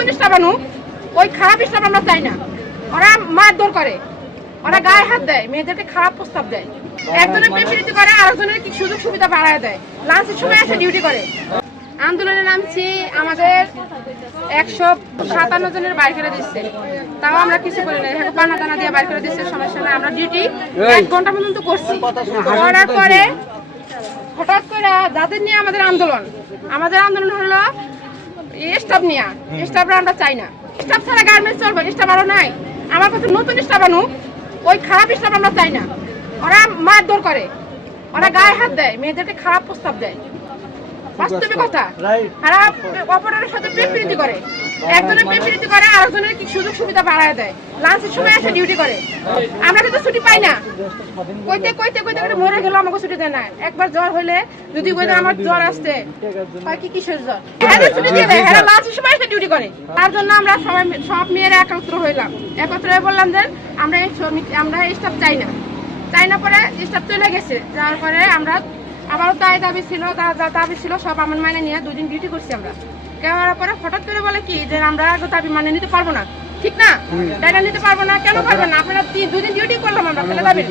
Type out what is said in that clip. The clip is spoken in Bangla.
নতুন স্টাফ আনুক, ওই খারাপ স্টাফ আমরা চাই না। ওরা মারধর করে, ওরা গায়ে হাত দেয়, মেয়েদেরকে খারাপ প্রস্তাব দেয়, একজনের বিপরীত করে আরেকজনের কি সুযোগ সুবিধা বাড়ায় দেয়, লাঞ্চের সময় এসে ডিউটি করে। আন্দোলনে নামছি, আমাদের 157 জনের বাইর করে দিচ্ছে, তাও আমরা কিছু করি না। এখন পানা টানা দিয়ে বাইর করে দিচ্ছে, সমস্যা নাই। আমরা ডিউটি 1 ঘন্টা পর্যন্ত করছি। করার পরে হঠাৎ করে যাদের নিয়ে আমাদের আন্দোলন হলো স্টাফ নিয়ে। স্টাফরা আমরা চাই না, স্টাফ ছাড়া গার্মেন্টস চলবে, স্টাফ আরো নাই। আমার কাছে নতুন স্টাফ আনুক, ওই খারাপ স্টাফ আমরা চাই না। ওরা মারধর করে, ওরা গায়ে হাত দেয়, মেয়েদেরকে খারাপ প্রস্তাব দেয়, বাস্তবিক কথা। খারাপ অপরাধের সাথে প্রেমপ্রীতি করে, একজনের প্রেমপ্রীতি করে আরেকজনের কি সুযোগ সুবিধা বাড়ায় দেয়, লাঞ্চের সময় এসে ডিউটি করে। আমরা কিন্তু ছুটি পাই না, কইতে কইতে কইতে কইতে মরে গেল, আমাকে ছুটি দেয় না। একবার জ্বর হইলে যদি কইতে আমার জ্বর আসছে, কি কিসের জ্বর, হ্যাঁ ছুটি দিয়ে দেয়, হ্যাঁ লাঞ্চের সময় এসে ডিউটি করে। তার জন্য আমরা সব মেয়েরা একত্র হইলাম, একত্র হয়ে বললাম যে আমরা স্টাফ চাই না। পরে স্টাফ চলে গেছে, যার পরে আমরা আমারও তাই দাবি ছিল, সব আমার মানে নিয়ে 2 দিন ডিউটি করছি আমরা। করার পরে হঠাৎ করে বলে কি যে আমরা দাবি মানে নিতে পারবো না, ঠিক না, দাবি নিতে পারবো না। কেন পারবো না? আপনারা 2 দিন ডিউটি করলাম আমরা, ফেলে দাবি